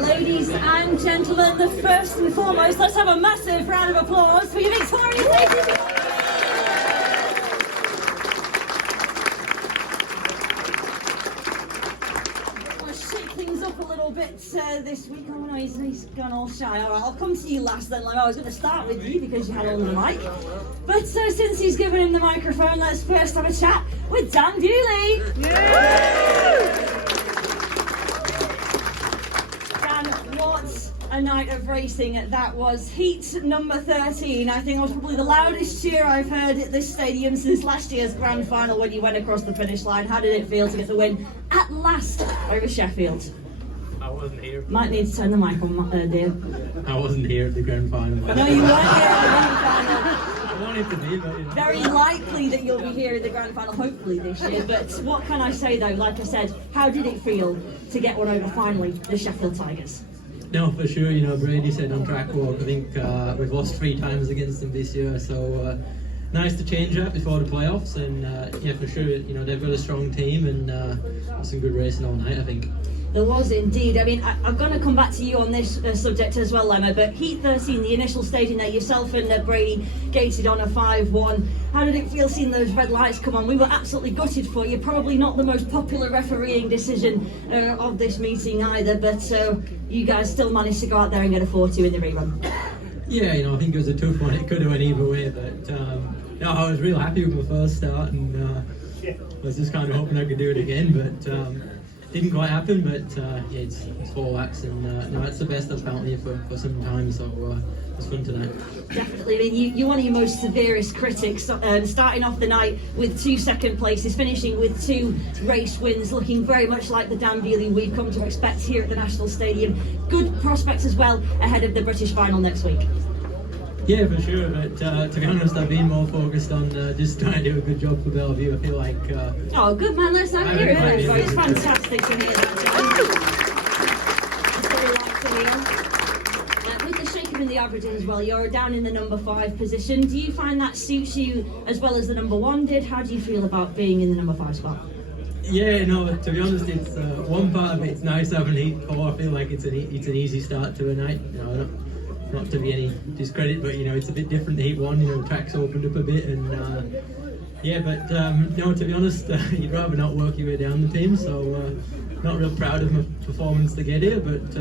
Ladies and gentlemen, the first and foremost, let's have a massive round of applause for your victorious ATPI. Up a little bit this week. Oh no, he's gone all shy. All right, I'll come to you last then, Lemmo. I was going to start with you because you had all the mic. But since he's given him the microphone, let's first have a chat with Dan Bewley. Dan, what a night of racing that was. Heat number 13. I think it was probably the loudest cheer I've heard at this stadium since last year's grand final when you went across the finish line. How did it feel to get the win at last over Sheffield? I wasn't here. Might need to turn the mic on, dear. I wasn't here at the grand final. No, you weren't here at the grand final. I wanted to be, but you know. Very likely that you'll be here at the grand final, hopefully this year. But what can I say though? Like I said, how did it feel to get one over finally, the Sheffield Tigers? No, for sure. You know, Brady said on track walk. I think we've lost 3 times against them this year, so nice to change that before the playoffs. And yeah, for sure. You know, they've got a strong team and some good racing all night, I think. There was indeed. I mean, I'm going to come back to you on this subject as well, Lemmo, but Heat 13, the initial staging there, yourself and Brady gated on a 5-1. How did it feel seeing those red lights come on? We were absolutely gutted for you. Probably not the most popular refereeing decision of this meeting either, but you guys still managed to go out there and get a 4-2 in the rerun. Yeah, you know, I think it was a tough one. It could have went either way, but no, I was real happy with my first start, and I was just kind of hoping I could do it again, but didn't quite happen. But yeah, it's 4 laps, and no, it's the best I've felt here for some time, so it was fun tonight. Definitely. I mean, you're one of your most severest critics, starting off the night with 2 second places, finishing with 2 race wins, looking very much like the Dan Bewley we've come to expect here at the National Stadium. Good prospects as well ahead of the British final next week. Yeah, for sure, but to be honest, I've been more focused on just trying to do a good job for Belle Vue. I feel like... oh, good man, let's have hear it. It's fantastic to hear that. With the shaking in the averages as well, you're down in the number 5 position. Do you find that suits you as well as the number 1 did? How do you feel about being in the number 5 spot? Yeah, no, to be honest, it's one part of it's nice having Heat 4. I feel like it's an easy start to a night. You know, not to be any discredit, but you know, it's a bit different to Heat 1. You know, the track's opened up a bit, and yeah, but no, to be honest, you'd rather not work your way down the team. So not real proud of my performance to get here, but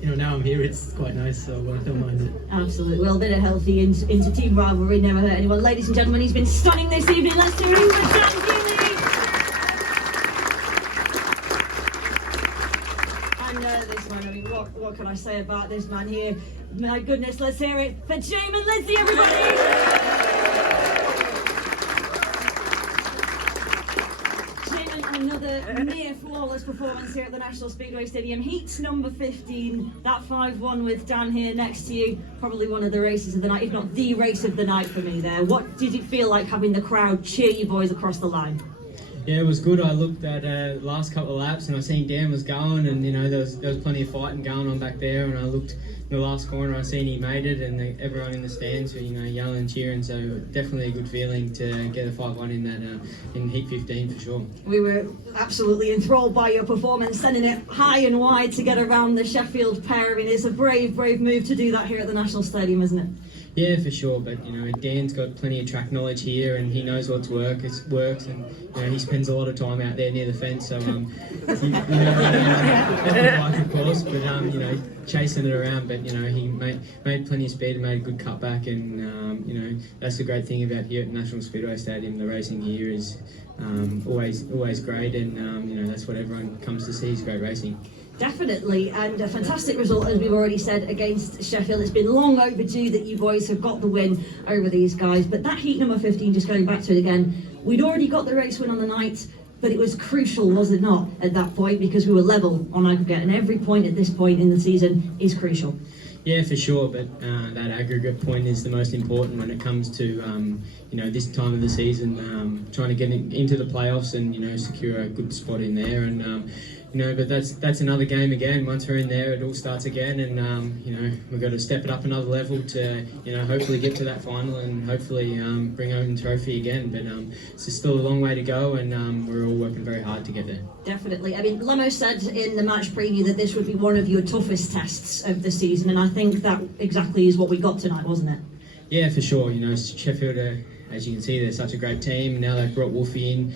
you know, now I'm here, it's quite nice, so don't mind it. Absolutely. Well, a bit of healthy inter-team rivalry never hurt anyone. Ladies and gentlemen, he's been stunning this evening. Let's do it with Dan Bewley. This man, I mean, what can I say about this man here? My goodness, let's hear it for Jaimon and everybody! Jaimon, another near flawless performance here at the National Speedway Stadium. Heat number 15, that 5-1 with Dan here next to you. Probably one of the races of the night, if not the race of the night for me there. What did it feel like having the crowd cheer you boys across the line? Yeah, it was good. I looked at last couple of laps and I seen Dan was going, and you know there was plenty of fighting going on back there. And I looked in the last corner, I seen he made it, and everyone in the stands were yelling and cheering. So definitely a good feeling to get a 5-1 in that in Heat 15 for sure. We were absolutely enthralled by your performance, sending it high and wide to get around the Sheffield pair. I mean, it's a brave move to do that here at the National Stadium, isn't it? Yeah, for sure, but you know, Dan's got plenty of track knowledge here, and he knows what's works, and you know, he spends a lot of time out there near the fence. So, he, bike, of course, but you know, chasing it around. But you know, he made plenty of speed and made a good cutback, and you know, that's the great thing about here at National Speedway Stadium. The racing here is always great, and you know, that's what everyone comes to see is great racing. Definitely, and a fantastic result, as we've already said, against Sheffield. It's been long overdue that you boys have got the win over these guys, but that Heat number 15, just going back to it again, we'd already got the race win on the night, but it was crucial, was it not, at that point, because we were level on aggregate, and every point at this point in the season is crucial. Yeah, for sure, but that aggregate point is the most important when it comes to you know, this time of the season, trying to get into the playoffs and you know, secure a good spot in there. And but that's another game again. Once we're in there, it all starts again, and we've got to step it up another level to hopefully get to that final and hopefully bring home the trophy again. But it's still a long way to go, and we're all working very hard to get there. Definitely. I mean, Lemmo said in the match preview that this would be one of your toughest tests of the season, and I think that exactly is what we got tonight, wasn't it? Yeah, for sure. Sheffield, as you can see, they're such a great team. Now they've brought Wolfie in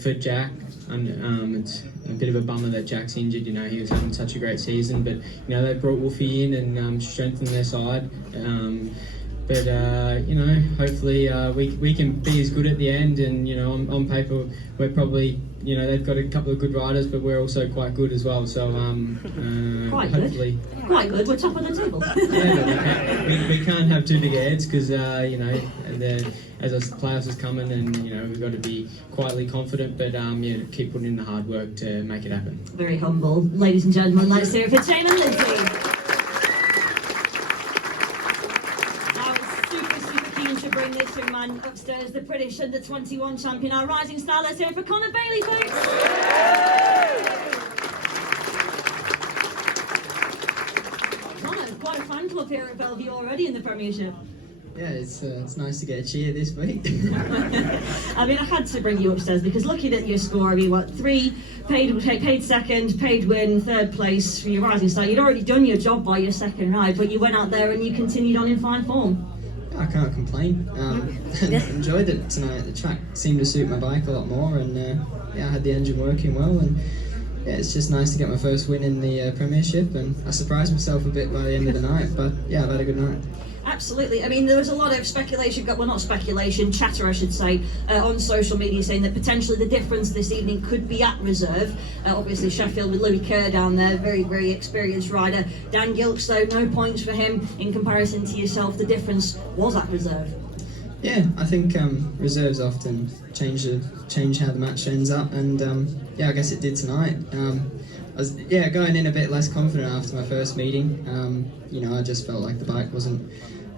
for Jack, and it's a bit of a bummer that Jack's injured. He was having such a great season, but they brought Wolfie in and strengthened their side. Hopefully we can be as good at the end. And on paper, we're probably they've got a couple of good riders, but we're also quite good as well. So hopefully. Quite good. We're top of the table. Yeah, but we can't have too big heads because as the playoffs is coming, and we've got to be quietly confident, but keep putting in the hard work to make it happen. Very humble, ladies and gentlemen. Let's hear it for Jaimon and Lindsay. I was super keen to bring this young man upstairs, the British Under-21 champion, our rising star. Let's hear it for Connor Bailey, folks. Quite a fan club here at Belle Vue already in the Premiership. Yeah, it's nice to get a cheer this week. I mean, I had to bring you upstairs because looking at your score, I mean, what, 3 paid second, paid win, 3rd place for your rising star. You'd already done your job by your second ride, but you went out there and you continued on in fine form. I can't complain. Enjoyed it tonight. The track seemed to suit my bike a lot more, and I had the engine working well, and yeah, it's just nice to get my first win in the Premiership, and I surprised myself a bit by the end of the night, but yeah, I've had a good night. Absolutely. I mean, there was a lot of speculation, well, not speculation, chatter, I should say, on social media saying that potentially the difference this evening could be at reserve. Obviously, Sheffield with Louis Kerr down there, very, very experienced rider. Dan Gilks, though, no points for him in comparison to yourself. The difference was at reserve. Yeah, I think reserves often change how the match ends up, and I guess it did tonight. I was going in a bit less confident after my first meeting. I just felt like the bike wasn't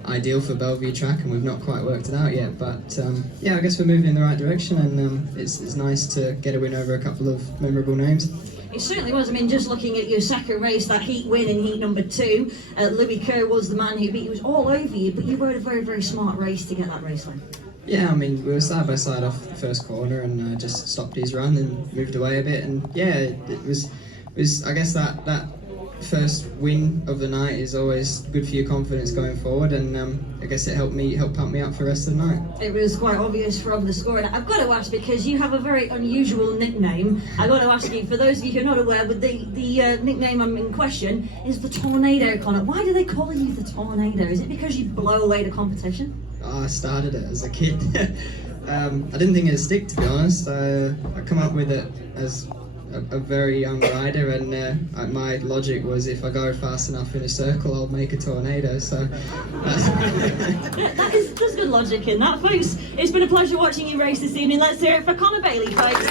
ideal for Belle Vue track, and we've not quite worked it out yet. But I guess we're moving in the right direction, and it's nice to get a win over a couple of memorable names. It certainly was. I mean, just looking at your second race, that heat win in heat number 2, Louis Kerr was the man who beat. He was all over you, but you rode a very, very smart race to get that race win. Yeah, I mean, we were side by side off the first corner, and just stopped his run and moved away a bit. And yeah, it was I guess that first win of the night is always good for your confidence going forward, and I guess it helped pump me up for the rest of the night. It was quite obvious from the score, and I've got to ask, because you have a very unusual nickname, I've got to ask you, for those of you who are not aware, but the nickname I'm in question is the Tornado, Connor. Why do they call you the Tornado? Is it because you blow away the competition? I started it as a kid. I didn't think it'd stick, to be honest. I come up with it as a very young rider, and my logic was if I go fast enough in a circle, I'll make a tornado. So there's good logic in that, folks. It's been a pleasure watching you race this evening. Let's hear it for Connor Bailey, folks.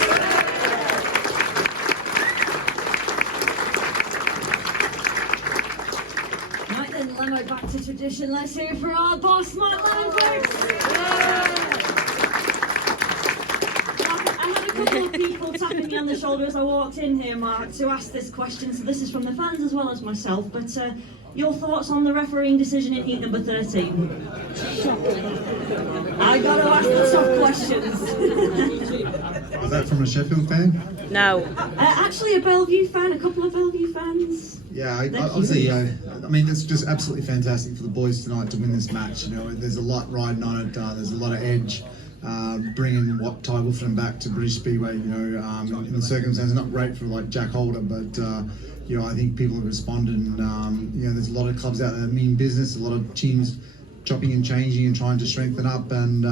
Right then, Lemmo, back to tradition. Let's hear it for our boss, Mark Lemmo, folks. A couple of people tapping me on the shoulder as I walked in here, Mark, to ask this question. So this is from the fans as well as myself, but your thoughts on the refereeing decision in heat number 13? I got to ask the tough questions. Is that from a Sheffield fan? No. Actually, a Belle Vue fan, a couple of Belle Vue fans. Yeah, obviously, I mean, it's just absolutely fantastic for the boys tonight to win this match. There's a lot riding on it. There's a lot of edge. Bringing Ty Wolfenden back to British Speedway, in the circumstances, not great for like Jack Holder, but I think people have responded, and there's a lot of clubs out there that mean business, a lot of teams chopping and changing and trying to strengthen up, and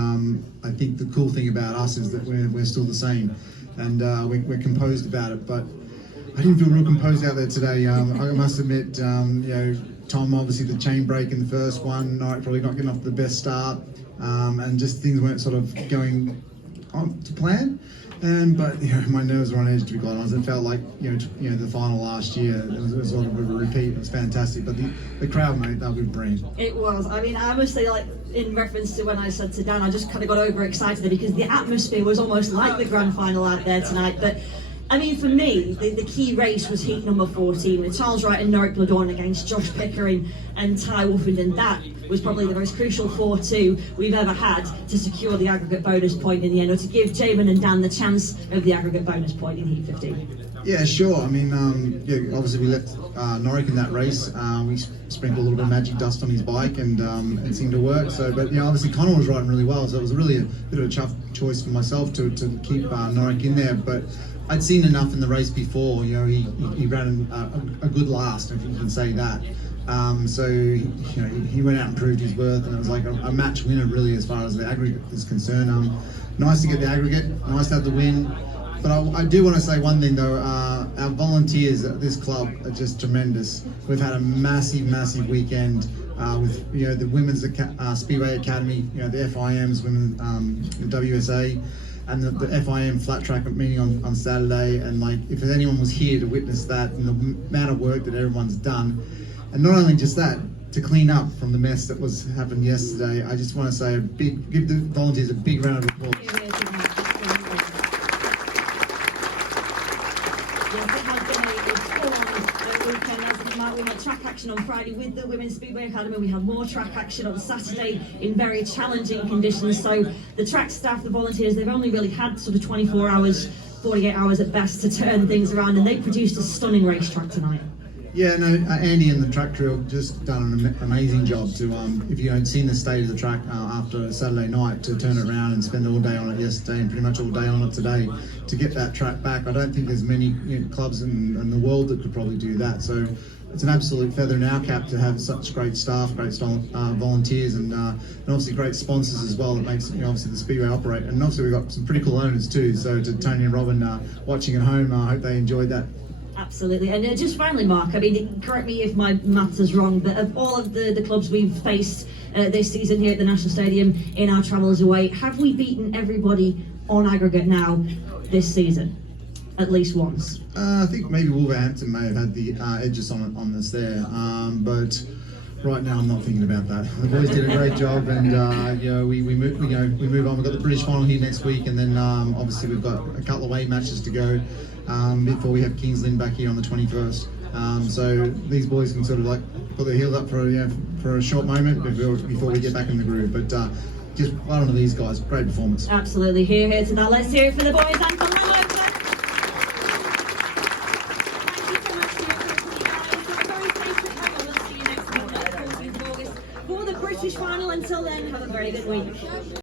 I think the cool thing about us is that we're still the same, and we're composed about it. But I didn't feel real composed out there today. I must admit, Tom, obviously the chain break in the first one, probably not getting off the best start. And just things weren't sort of going on to plan, but my nerves were on edge, to be quite honest. It felt like the final last year. It was sort of a repeat. It was fantastic, but the crowd, mate, that was brilliant. It was. I mean, I must say, like, in reference to when I said to Dan, I just kind of got overexcited because the atmosphere was almost like the grand final out there tonight. But I mean, for me, the key race was heat number 14 with Charles Wright and Norrick Bladon against Josh Pickering and Ty Woofenden. That was probably the most crucial 4-2 we've ever had to secure the aggregate bonus point in the end, or to give Jaimon and Dan the chance of the aggregate bonus point in heat 15. Yeah, sure. I mean, yeah, obviously we left Norrick in that race. We sprinkled a little bit of magic dust on his bike, and it seemed to work. So, but obviously Connor was riding really well, so it was really a bit of a tough choice for myself to keep Norrick in there. But I'd seen enough in the race before. He ran a good last, if you can say that. So he went out and proved his worth, and it was like a match winner really as far as the aggregate is concerned. Nice to get the aggregate, nice to have the win. But I do want to say one thing though, our volunteers at this club are just tremendous. We've had a massive weekend with the Women's Speedway Academy, the FIMs, Women WSA, and the FIM flat track meeting on Saturday. And like, if anyone was here to witness that and the amount of work that everyone's done, and not only just that, to clean up from the mess that happened yesterday, I just want to say give the volunteers a big round of applause. We had track action on Friday with the Women's Speedway Academy. We had more track action on Saturday in very challenging conditions. So the track staff, the volunteers, they've only really had sort of 24 hours, 48 hours at best to turn things around, and they produced a stunning racetrack tonight. Yeah, no, Andy and the track crew have just done an amazing job to, if you had seen the state of the track after Saturday night, to turn it around and spend all day on it yesterday and pretty much all day on it today to get that track back. I don't think there's many clubs in the world that could probably do that. So it's an absolute feather in our cap to have such great staff, great volunteers, and obviously great sponsors as well. That makes obviously the Speedway operate. And obviously we've got some pretty cool owners too. So to Tony and Robin watching at home, I hope they enjoyed that. Absolutely. And just finally, Mark, I mean, correct me if my maths is wrong, but of all of the clubs we've faced this season here at the National Stadium in our travels away, have we beaten everybody on aggregate now this season? At least once. I think maybe Wolverhampton may have had the edges on us there, but right now I'm not thinking about that. The boys did a great job, and we move on. We've got the British final here next week, and then obviously we've got a couple of away matches to go before we have Kings Lynn back here on the 21st. So these boys can sort of like put their heels up for a short moment before we get back in the groove. But just well done to these guys. Great performance. Absolutely. Here to that. Let's hear it for the boys and for Lemmo. For the British final. Until then, have a very good week.